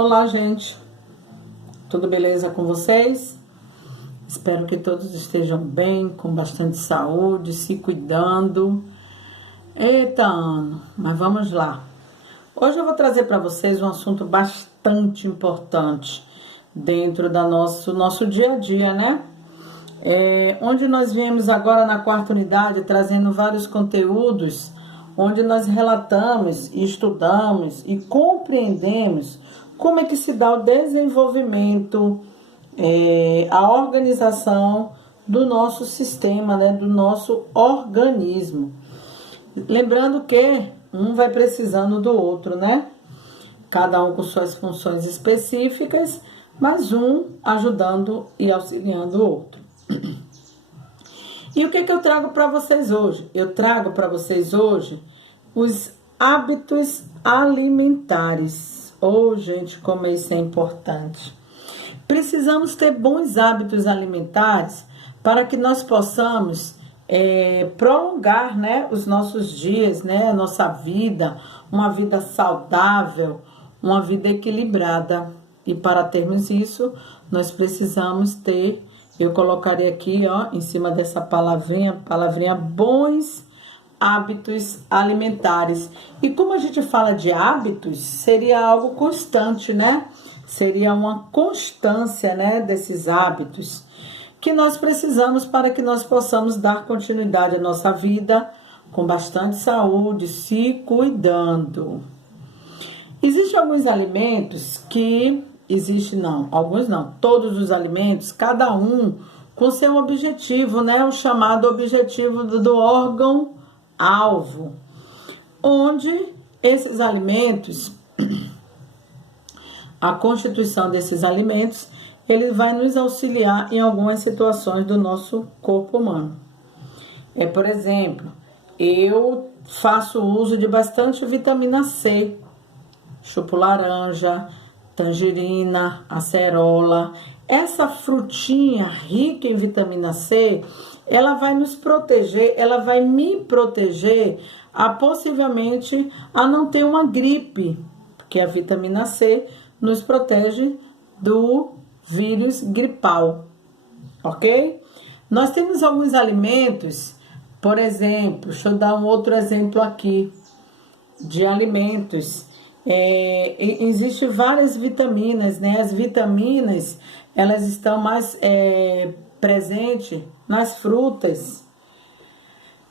Olá, gente. Tudo beleza com vocês? Espero que todos estejam bem, com bastante saúde, se cuidando. Eita, ano, mas vamos lá. Hoje eu vou trazer para vocês um assunto bastante importante dentro do nosso dia a dia, né? Onde nós viemos agora na quarta unidade trazendo vários conteúdos, onde nós relatamos, estudamos e compreendemos como é que se dá o desenvolvimento, a organização do nosso sistema, né, do nosso organismo. Lembrando que um vai precisando do outro, né? Cada um com suas funções específicas, mas um ajudando e auxiliando o outro. E o que eu trago para vocês hoje? Eu trago para vocês hoje os hábitos alimentares. Gente, como isso é importante. Precisamos ter bons hábitos alimentares para que nós possamos prolongar, né, os nossos dias, né, a nossa vida, uma vida saudável, uma vida equilibrada. E para termos isso, nós precisamos ter, eu colocaria aqui, ó, em cima dessa palavrinha bons hábitos alimentares. E como a gente fala de hábitos, seria algo constante, né? Seria uma constância, né, desses hábitos que nós precisamos para que nós possamos dar continuidade à nossa vida com bastante saúde, se cuidando. Existem alguns alimentos que... alguns não, todos os alimentos, cada um com seu objetivo, né? O chamado objetivo do órgão-alvo, onde esses alimentos, a constituição desses alimentos, ele vai nos auxiliar em algumas situações do nosso corpo humano. Por exemplo, eu faço uso de bastante vitamina C, chupo laranja, tangerina, acerola. Essa frutinha rica em vitamina C, ela vai nos proteger, ela vai me proteger possivelmente a não ter uma gripe, porque a vitamina C nos protege do vírus gripal, ok? Nós temos alguns alimentos, por exemplo, deixa eu dar um outro exemplo aqui de alimentos. Existem várias vitaminas, né? As vitaminas, elas estão mais presentes nas frutas.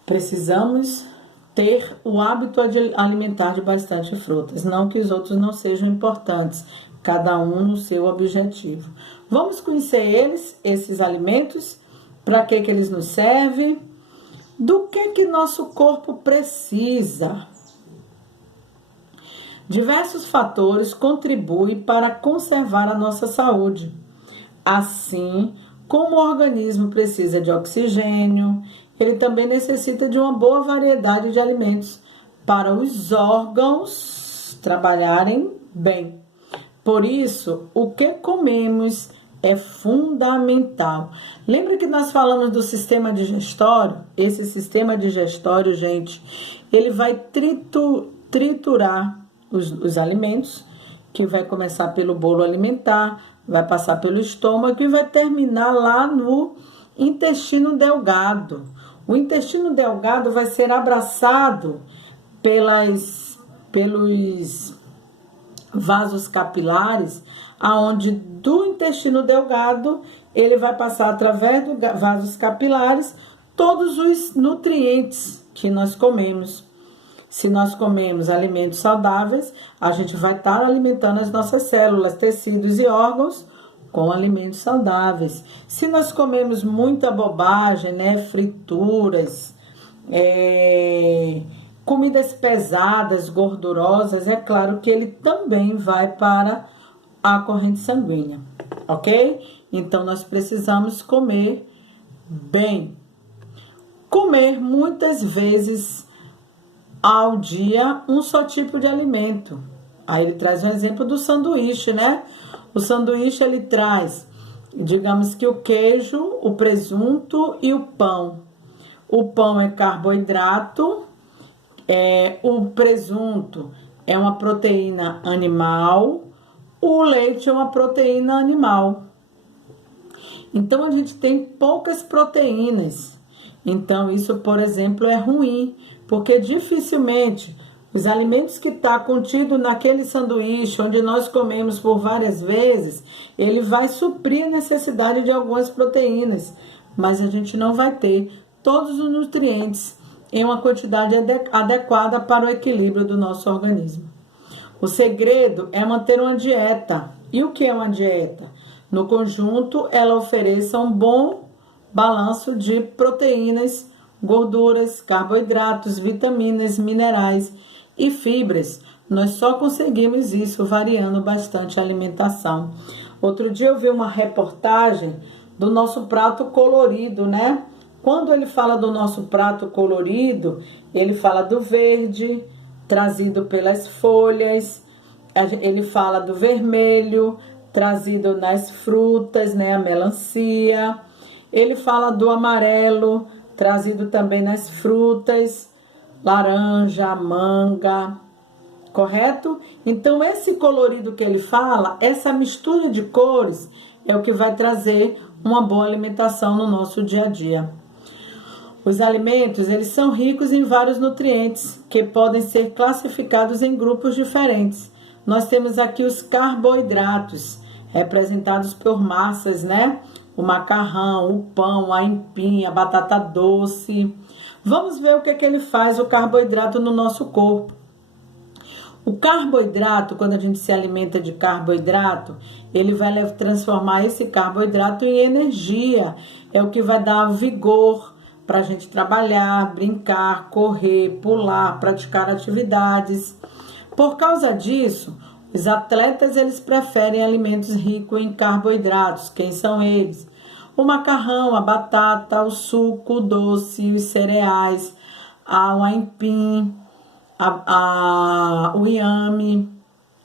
Precisamos ter o hábito alimentar de bastante frutas. Não que os outros não sejam importantes, cada um no seu objetivo. Vamos conhecer esses alimentos, para que eles nos servem, do que nosso corpo precisa. Diversos fatores contribuem para conservar a nossa saúde. Assim como o organismo precisa de oxigênio, ele também necessita de uma boa variedade de alimentos para os órgãos trabalharem bem. Por isso, o que comemos é fundamental. Lembra que nós falamos do sistema digestório? Esse sistema digestório, gente, ele vai triturar os alimentos, que vai começar pelo bolo alimentar, vai passar pelo estômago e vai terminar lá no intestino delgado. O intestino delgado vai ser abraçado pelos vasos capilares, aonde do intestino delgado ele vai passar através dos vasos capilares todos os nutrientes que nós comemos. Se nós comemos alimentos saudáveis, a gente vai estar alimentando as nossas células, tecidos e órgãos com alimentos saudáveis. Se nós comemos muita bobagem, né, frituras, comidas pesadas, gordurosas, é claro que ele também vai para a corrente sanguínea, ok? Então, nós precisamos comer bem. Comer muitas vezes ao dia um só tipo de alimento. Aí ele traz um exemplo do sanduíche, né? O sanduíche, ele traz, digamos que o queijo, o presunto e o pão. O pão é carboidrato, o presunto é uma proteína animal, O leite é uma proteína animal. Então, a gente tem poucas proteínas. Então, isso, por exemplo, é ruim, porque dificilmente os alimentos que estão contidos naquele sanduíche, onde nós comemos por várias vezes, ele vai suprir a necessidade de algumas proteínas, mas a gente não vai ter todos os nutrientes em uma quantidade adequada para o equilíbrio do nosso organismo. O segredo é manter uma dieta. E o que é uma dieta? No conjunto, ela ofereça um bom balanço de proteínas, gorduras, carboidratos, vitaminas, minerais e fibras. Nós só conseguimos isso variando bastante a alimentação. Outro dia eu vi uma reportagem do nosso prato colorido, né? Quando ele fala do nosso prato colorido, ele fala do verde, trazido pelas folhas, ele fala do vermelho, trazido nas frutas, né, a melancia. Ele fala do amarelo, trazido também nas frutas, laranja, manga, correto? Então, esse colorido que ele fala, essa mistura de cores, é o que vai trazer uma boa alimentação no nosso dia a dia. Os alimentos, eles são ricos em vários nutrientes, que podem ser classificados em grupos diferentes. Nós temos aqui os carboidratos, representados por massas, né? O macarrão, o pão, a aipim, a batata doce. Vamos ver o que ele faz, o carboidrato, no nosso corpo. O carboidrato, quando a gente se alimenta de carboidrato, ele vai transformar esse carboidrato em energia. É o que vai dar vigor para a gente trabalhar, brincar, correr, pular, praticar atividades. Por causa disso, os atletas, eles preferem alimentos ricos em carboidratos. Quem são eles? O macarrão, a batata, o suco, o doce, os cereais, o aipim, o inhame.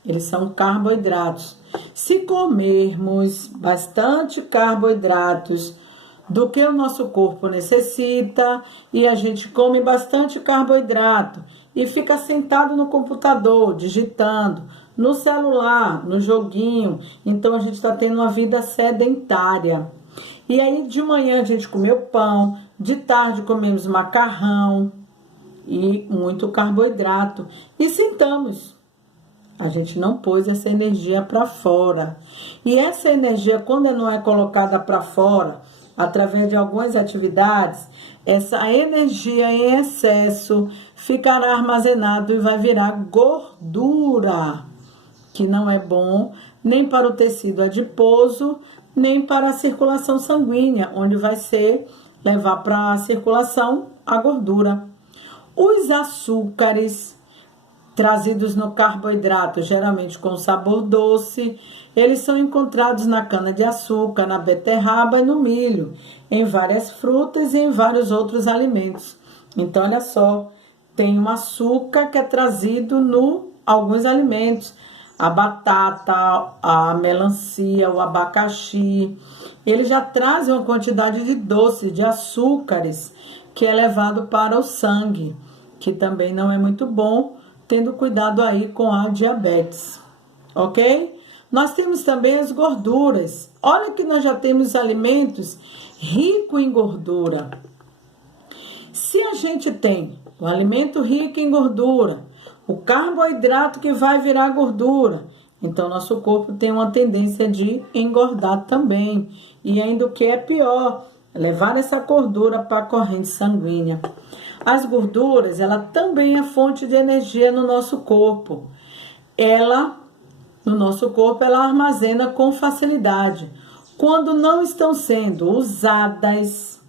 Eles são carboidratos. Se comermos bastante carboidratos do que o nosso corpo necessita, e a gente come bastante carboidrato e fica sentado no computador, digitando, no celular, no joguinho, então a gente está tendo uma vida sedentária. E aí de manhã a gente comeu pão, de tarde comemos macarrão e muito carboidrato e sentamos. A gente não pôs essa energia para fora. E essa energia, quando não é colocada para fora, através de algumas atividades, essa energia em excesso ficará armazenado e vai virar gordura, que não é bom nem para o tecido adiposo, nem para a circulação sanguínea, onde vai levar para a circulação a gordura. Os açúcares trazidos no carboidrato, geralmente com sabor doce, eles são encontrados na cana-de-açúcar, na beterraba e no milho, em várias frutas e em vários outros alimentos. Então, olha só, tem um açúcar que é trazido alguns alimentos. A batata, a melancia, o abacaxi, ele já traz uma quantidade de doce, de açúcares, que é levado para o sangue, que também não é muito bom, tendo cuidado aí com a diabetes, ok? Nós temos também as gorduras. Olha que nós já temos alimentos ricos em gordura. Se a gente tem o alimento rico em gordura, o carboidrato que vai virar gordura, então nosso corpo tem uma tendência de engordar também. E ainda o que é pior, levar essa gordura para a corrente sanguínea. As gorduras, ela também é fonte de energia no nosso corpo. No nosso corpo, ela armazena com facilidade. Quando não estão sendo usadas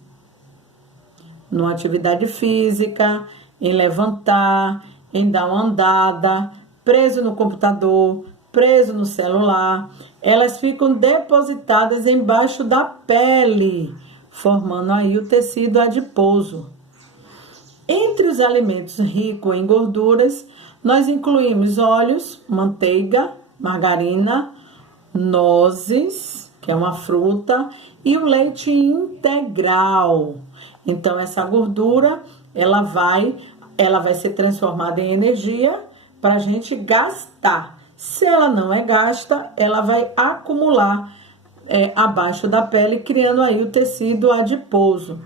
numa atividade física, em levantar, em dar uma andada, preso no computador, preso no celular, elas ficam depositadas embaixo da pele, formando aí o tecido adiposo. Entre os alimentos ricos em gorduras, nós incluímos óleos, manteiga, margarina, nozes, que é uma fruta, e o leite integral. Então, essa gordura, ela vai ser transformada em energia para a gente gastar. Se ela não é gasta, ela vai acumular abaixo da pele, criando aí o tecido adiposo.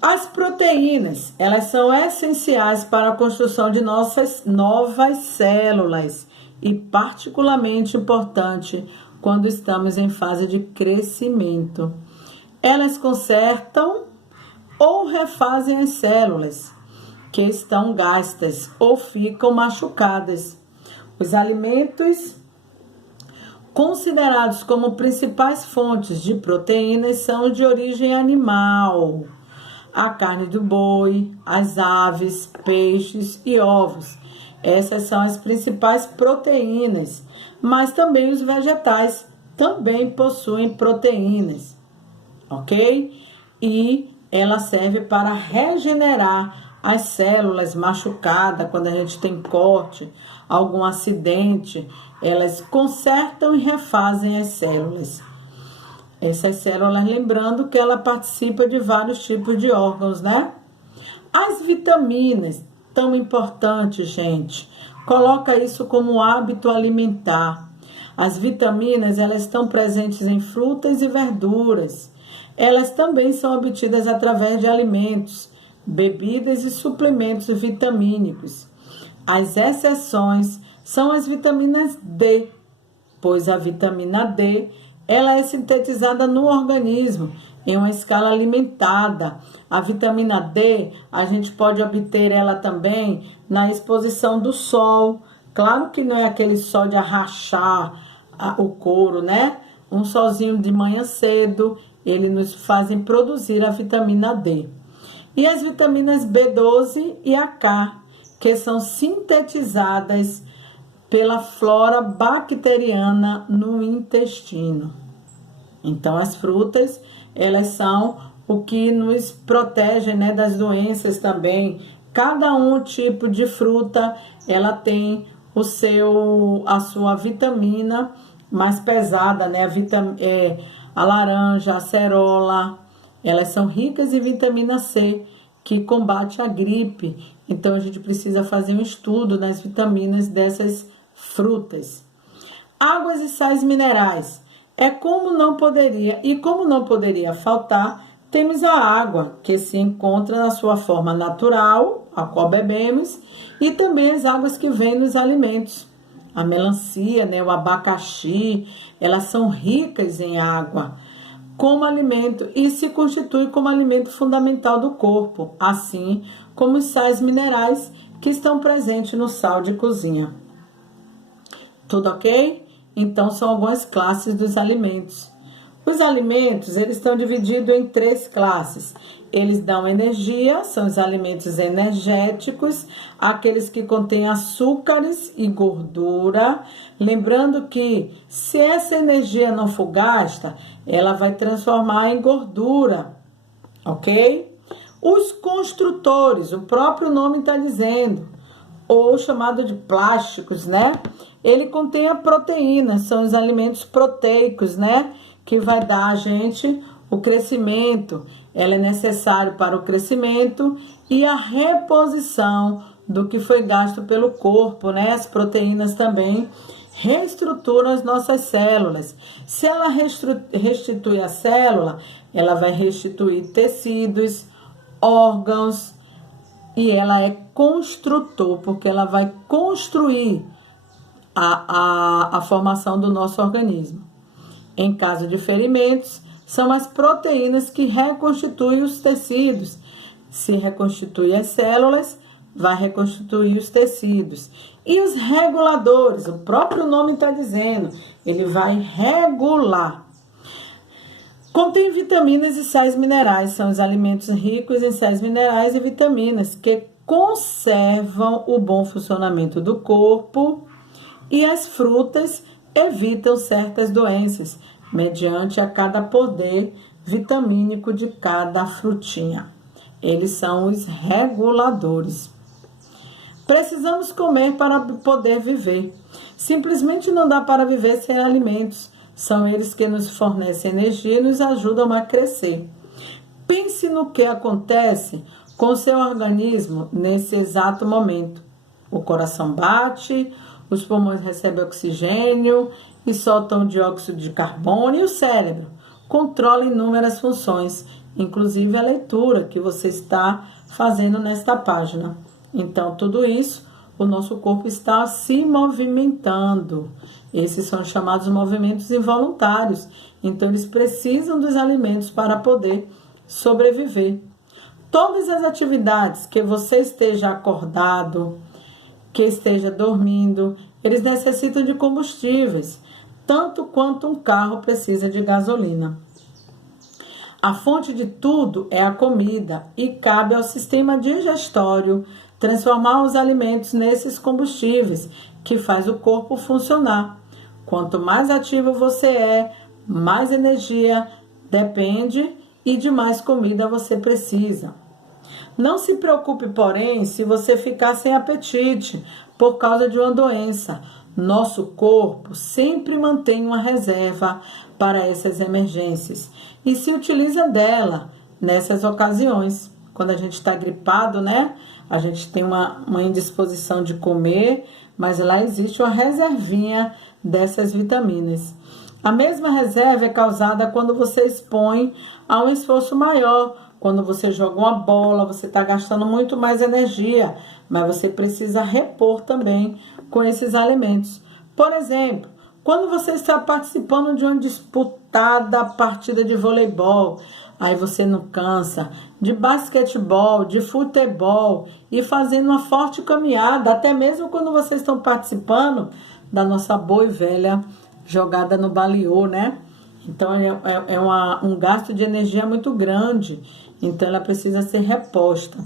As proteínas, elas são essenciais para a construção de nossas novas células e particularmente importante quando estamos em fase de crescimento. Elas consertam ou refazem as células que estão gastas ou ficam machucadas. Os alimentos considerados como principais fontes de proteínas são de origem animal. A carne do boi, as aves, peixes e ovos. Essas são as principais proteínas, mas também os vegetais também possuem proteínas, ok? E ela serve para regenerar as células machucadas quando a gente tem corte, algum acidente, elas consertam e refazem as células. Essas células, lembrando que ela participa de vários tipos de órgãos, né? As vitaminas, tão importantes, gente. Coloca isso como hábito alimentar. As vitaminas, elas estão presentes em frutas e verduras. Elas também são obtidas através de alimentos, bebidas e suplementos vitamínicos. As exceções são as vitaminas D, pois a vitamina D ela é sintetizada no organismo em uma escala limitada. A vitamina D, a gente pode obter ela também na exposição do sol. Claro que não é aquele sol de arrachar o couro, né? Um solzinho de manhã cedo, ele nos fazem produzir a vitamina D. E as vitaminas B12 e a K, que são sintetizadas pela flora bacteriana no intestino. Então, as frutas, elas são o que nos protege, né, das doenças também. Cada tipo de fruta, ela tem a sua vitamina mais pesada, né? A laranja, a acerola, elas são ricas em vitamina C, que combate a gripe. Então, a gente precisa fazer um estudo nas vitaminas dessas frutas. Águas e sais minerais. Como não poderia faltar, temos a água, que se encontra na sua forma natural, a qual bebemos, e também as águas que vêm nos alimentos. A melancia, né, o abacaxi, elas são ricas em água como alimento e se constitui como alimento fundamental do corpo, assim como os sais minerais que estão presentes no sal de cozinha. Tudo ok? Então, são algumas classes dos alimentos. Os alimentos, eles estão divididos em 3 classes. Eles dão energia, são os alimentos energéticos, aqueles que contêm açúcares e gordura. Lembrando que, se essa energia não for gasta, ela vai transformar em gordura, ok? Os construtores, o próprio nome está dizendo, ou chamado de plásticos, né? Ele contém a proteína, são os alimentos proteicos, né? Que vai dar a gente o crescimento. Ela é necessário para o crescimento e a reposição do que foi gasto pelo corpo, né? As proteínas também reestruturam as nossas células. Se ela restitui a célula, ela vai restituir tecidos, órgãos, e ela é construtor, porque ela vai construir a formação do nosso organismo. Em caso de ferimentos, são as proteínas que reconstituem os tecidos. Se reconstitui as células, vai reconstituir os tecidos. E os reguladores, o próprio nome está dizendo, ele vai regular. Contém vitaminas e sais minerais, são os alimentos ricos em sais minerais e vitaminas que conservam o bom funcionamento do corpo, e as frutas evitam certas doenças, mediante a cada poder vitamínico de cada frutinha. Eles são os reguladores. Precisamos comer para poder viver. Simplesmente não dá para viver sem alimentos. São eles que nos fornecem energia e nos ajudam a crescer. Pense no que acontece com o seu organismo nesse exato momento. O coração bate, Os pulmões recebem oxigênio e soltam dióxido de carbono, e o cérebro controla inúmeras funções, inclusive a leitura que você está fazendo nesta página. Então, tudo isso, o nosso corpo está se movimentando. Esses são chamados movimentos involuntários. Então, eles precisam dos alimentos para poder sobreviver. Todas as atividades que você esteja acordado, que esteja dormindo, eles necessitam de combustíveis, tanto quanto um carro precisa de gasolina. A fonte de tudo é a comida e cabe ao sistema digestório transformar os alimentos nesses combustíveis que faz o corpo funcionar. Quanto mais ativo você é, mais energia depende e de mais comida você precisa. Não se preocupe, porém, se você ficar sem apetite por causa de uma doença. Nosso corpo sempre mantém uma reserva para essas emergências e se utiliza dela nessas ocasiões. Quando a gente está gripado, né? A gente tem uma indisposição de comer, mas lá existe uma reservinha dessas vitaminas. A mesma reserva é causada quando você expõe a um esforço maior. Quando você joga uma bola, você está gastando muito mais energia, mas você precisa repor também com esses alimentos. Por exemplo, quando você está participando de uma disputada partida de voleibol, aí você não cansa, de basquetebol, de futebol e fazendo uma forte caminhada, até mesmo quando vocês estão participando da nossa boa e velha jogada no baliô, né? Então é um gasto de energia muito grande, então ela precisa ser reposta.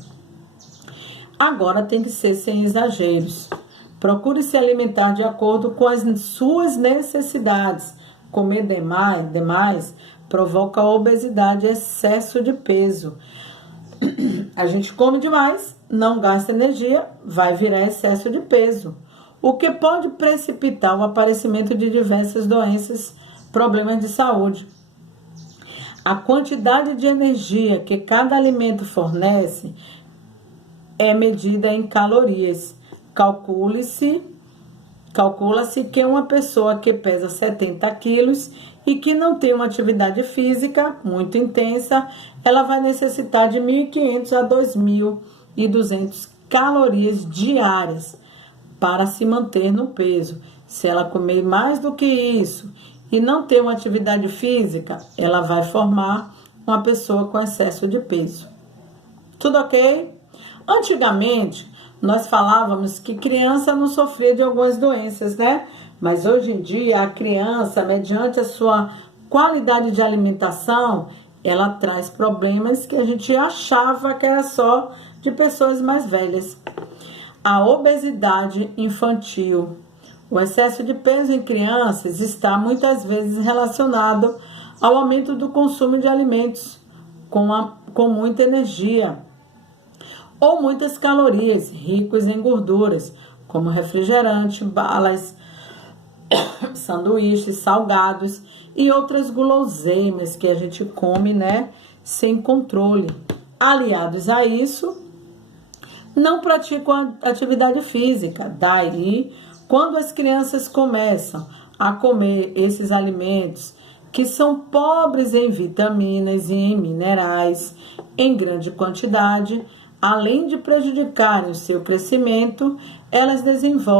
Agora tem que ser sem exageros. Procure se alimentar de acordo com as suas necessidades. Comer demais provoca obesidade e excesso de peso. A gente come demais, não gasta energia, vai virar excesso de peso, o que pode precipitar o aparecimento de diversas doenças, problemas de saúde. A quantidade de energia que cada alimento fornece é medida em calorias. Calcula-se que uma pessoa que pesa 70 quilos e que não tem uma atividade física muito intensa, ela vai necessitar de 1.500 a 2.200 calorias diárias para se manter no peso. Se ela comer mais do que isso e não ter uma atividade física, ela vai formar uma pessoa com excesso de peso. Tudo ok? Antigamente, nós falávamos que criança não sofria de algumas doenças, né? Mas hoje em dia, a criança, mediante a sua qualidade de alimentação, ela traz problemas que a gente achava que era só de pessoas mais velhas. A obesidade infantil. O excesso de peso em crianças está muitas vezes relacionado ao aumento do consumo de alimentos com muita energia ou muitas calorias, ricos em gorduras, como refrigerante, balas, sanduíches, salgados e outras guloseimas que a gente come, né, sem controle. Aliados a isso, não praticam atividade física. Daí, quando as crianças começam a comer esses alimentos que são pobres em vitaminas e em minerais em grande quantidade, além de prejudicarem o seu crescimento, elas desenvolvem